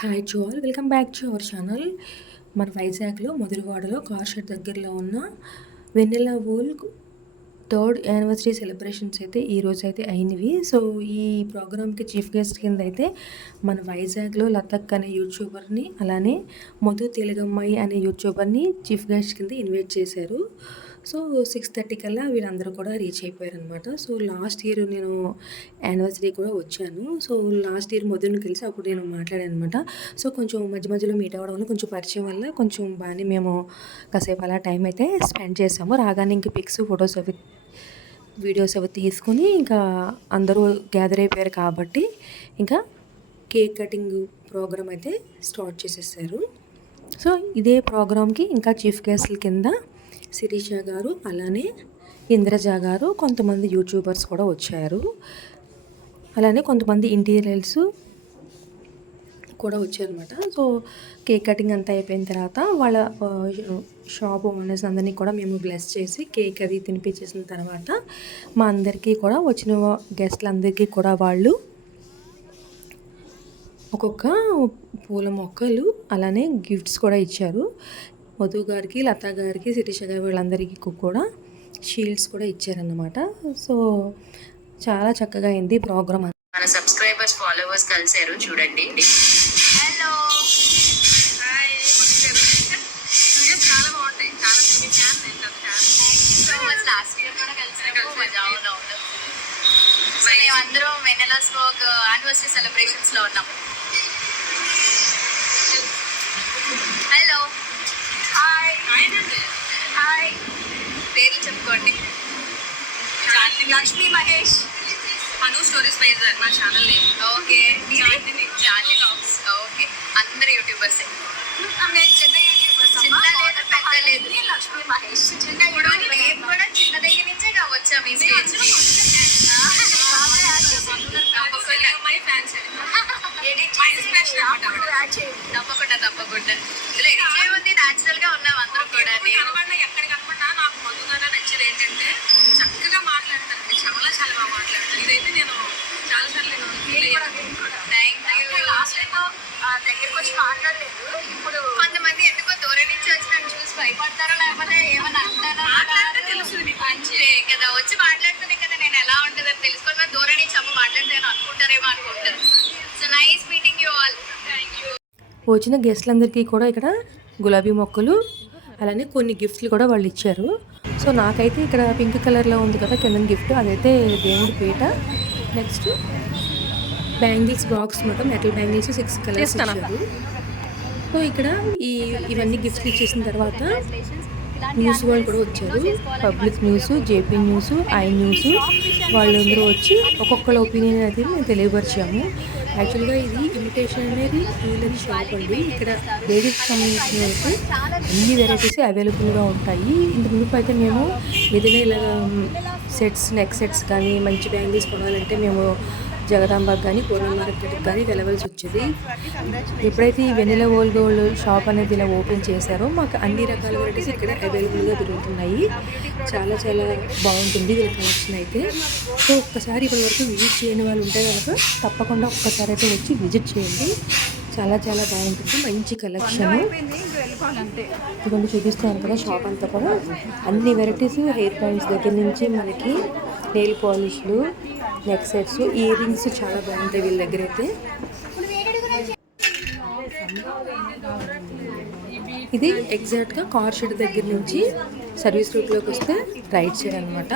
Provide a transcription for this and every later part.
Hi to all, welcome back to our channel. మన వైజాగ్లో మధురవాడలో car shed దగ్గరలో ఉన్న వెన్నెల వూల్ థర్డ్ యానివర్సరీ సెలబ్రేషన్స్ అయితే ఈరోజు అయితే అయినవి. సో ఈ ప్రోగ్రామ్కి చీఫ్ గెస్ట్ కింద అయితే మన వైజాగ్లో లతక్ అనే యూట్యూబర్ని, అలానే మధు తెలుగమ్మాయి అనే యూట్యూబర్ని చీఫ్ గెస్ట్ కింద ఇన్వైట్ చేశారు. సో 6:30 కల్లా వీళ్ళందరూ కూడా రీచ్ అయిపోయారనమాట. సో లాస్ట్ ఇయర్ నేను యానివర్సరీ కూడా వచ్చాను. సో లాస్ట్ ఇయర్ మధుని కలిసి అప్పుడు నేను మాట్లాడాను అనమాట. సో కొంచెం మధ్య మధ్యలో మీట్ అవ్వడం వల్ల, కొంచెం పరిచయం వల్ల కొంచెం బాగానే మేము కాసేపు అలా టైం అయితే స్పెండ్ చేసాము. రాగానే ఇంక పిక్స్, ఫొటోస్ అవి, వీడియోస్ అవి తీసుకుని ఇంకా అందరూ గ్యాదర్ అయిపోయారు కాబట్టి ఇంకా కేక్ కటింగ్ ప్రోగ్రామ్ అయితే స్టార్ట్ చేసేసారు. సో ఇదే ప్రోగ్రామ్కి ఇంకా చీఫ్ గెస్ట్ల కింద శిరీష గారు, అలానే ఇంద్రజ గారు, కొంతమంది యూట్యూబర్స్ కూడా వచ్చారు. అలానే కొంతమంది ఇంటీరియర్స్ కూడా వచ్చారనమాట. సో కేక్ కటింగ్ అంతా అయిపోయిన తర్వాత వాళ్ళ షాప్ ఓనర్స్ అందరినీ కూడా మేము బ్లెస్ చేసి కేక్ అది తినిపించేసిన తర్వాత మా అందరికీ కూడా వచ్చిన గెస్ట్లందరికీ కూడా వాళ్ళు ఒక్కొక్క పూల మొక్కలు అలానే గిఫ్ట్స్ కూడా ఇచ్చారు. మధు గారికి, లతా గారికి, శిరీష గారి వీళ్ళందరికీ కూడా షీల్డ్స్ కూడా ఇచ్చారన్నమాట. సో చాలా చక్కగా అయింది ప్రోగ్రామ్. మన సబ్స్క్రైబర్స్, ఫాలోవర్స్ కలిసారు చూడండి. Hello, hi. వీడియోస్ చాలా బాగుంటాయి, చాలా సో మచ్. లాస్ట్ ఇయర్ కూడా కలిసాము. మేమందరం వెన్నెలాస్ వర్క్ యానివర్సరీ సెలబ్రేషన్స్ లో ఉన్నాం. Hello, hi. హాయ్, పేర్లు చెప్పుకోండి. లక్ష్మీ మహేష్, మను స్టోరీస్ వైజర్ మా channel name. Okay, Janhvi logs. Okay, అందరు యూట్యూబర్స్. నేను చిన్న యూట్యూబర్స్, చిన్న లేదు పెద్ద లేదు. లక్ష్మీ మహేష్ చిన్న. ఇప్పుడు మేము కూడా చిన్న దగ్గర నుంచే వచ్చాము ఈ స్టేజ్. తప్పకుండా తప్పకుండా ఇందులో ఎడిట్ చేయమంది. న్యాచురల్ గా ఉన్నాం అందరం కూడా. ఎక్కడ కనపడినా నాకు మధుగానే నచ్చేది ఏంటంటే చక్కగా మాట్లాడతాను, చాలా చాలా బాగా మాట్లాడతాను. ఇదైతే నేను చాలా సార్లు దగ్గరకు వచ్చి మాట్లాడలేదు. ఇప్పుడు కొంతమంది ఎందుకో దూరం నుంచి వచ్చి నన్ను చూసి భయపడతారో లేకపోతే ఏమన్నా అంటారో తెలుసు అంతే కదా. వచ్చి మాట్లాడుతుంది కదా నేను ఎలా ఉంటుందని తెలుసుకొని దూరం నుంచి అమ్మ మాట్లాడతాను అనుకుంటారేమో అనుకుంటారు. So nice meeting you all. Thank you. వచ్చిన గెస్ట్లందరికీ కూడా ఇక్కడ గులాబీ మొక్కలు అలానే కొన్ని గిఫ్ట్లు కూడా వాళ్ళు ఇచ్చారు. సో నాకైతే ఇక్కడ పింక్ కలర్లో ఉంది కదా కింద గిఫ్ట్, అదైతే దేవుడి పీట. నెక్స్ట్ బ్యాంగిల్స్ బాక్స్, మొత్తం మెటల్ బ్యాంగిల్స్ 6 కలర్స్ ఇచ్చారు. సో ఇక్కడ ఇవన్నీ గిఫ్ట్స్ ఇచ్చేసిన తర్వాత న్యూస్ వాళ్ళు కూడా వచ్చారు. Public news, JP news, I news వాళ్ళందరూ వచ్చి ఒక్కొక్కళ్ళ ఒపీనియన్ అయితే మేము తెలియపరిచాము. యాక్చువల్గా ఇది ఇమిటేషన్ అనేది జ్యువెలరీ షాప్ అండి. ఇక్కడ లేడీస్ సంబంధించిన అయితే అన్ని వెరైటీస్ అవైలబుల్గా ఉంటాయి. ఇంతకు ముందు అయితే మేము ఏదైనా ఇలా సెట్స్, నెక్ సెట్స్ కానీ మంచి బ్యాంగిల్స్ కొనాలంటే మేము జగదాంబాగ్ కానీ పూర్ణ మార్కెట్కి కానీ వెళ్ళవలసి వచ్చేది. ఎప్పుడైతే ఈ వెన్నెల వూల్ గోల్డ్ షాప్ అనేది ఇలా ఓపెన్ చేశారో మాకు అన్ని రకాల వెరైటీస్ ఇక్కడ అవైలబుల్గా దొరుకుతున్నాయి. చాలా చాలా బాగుంటుంది వీళ్ళ కలెక్షన్ అయితే. సో ఒక్కసారి ఇప్పటి వరకు విజిట్ చేయని వాళ్ళు ఉంటే కనుక తప్పకుండా ఒక్కసారి అయితే వచ్చి విజిట్ చేయండి. చాలా చాలా బాగుంటుంది, మంచి కలెక్షన్. ఇవన్నీ చూపిస్తాను కదా షాప్ అంతా కూడా అన్ని వెరైటీస్, హెయిర్ బ్యాండ్స్ దగ్గర నుంచి మనకి నెయిల్ పాలిష్లు, నెక్ సెట్స్, ఇయర్ రింగ్స్ చాలా బాగుంటాయి వీళ్ళ దగ్గర అయితే. ఇది ఎగ్జాక్ట్గా కార్ షెడ్ దగ్గర నుంచి సర్వీస్ రూట్లోకి వస్తే రైట్ సైడ్ అనమాట.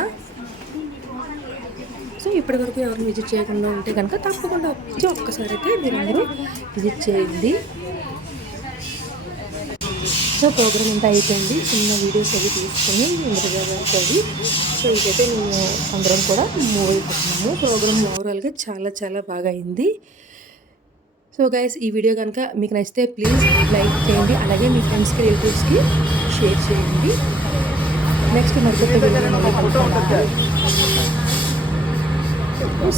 సో ఇప్పటి వరకు ఎవరిని విజిట్ చేయకుండా ఉంటే కనుక తప్పకుండా వచ్చి ఒక్కసారి అయితే మీరందరూ విజిట్ చేయండి. సో ప్రోగ్రామ్ అంతా అయిపోయింది. చిన్న వీడియోస్ అవి తీసుకుని ఇంద్రజాగారికి. సో ఇదైతే మేము అందరం కూడా మూవ్ అయిపోతున్నాము. ప్రోగ్రామ్ ఓవరాల్గా చాలా చాలా బాగా అయింది. సో గైస్, ఈ వీడియో కనుక మీకు నచ్చితే ప్లీజ్ లైక్ చేయండి, అలాగే మీ ఫ్రెండ్స్కి, రిలేటివ్స్కి షేర్ చేయండి. నెక్స్ట్ మరికొత్త వీడియో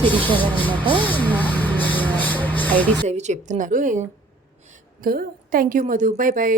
శిరీష గారు అన్నమాట ఐడీస్ అవి చెప్తున్నారు. Thank you Madhu, by by.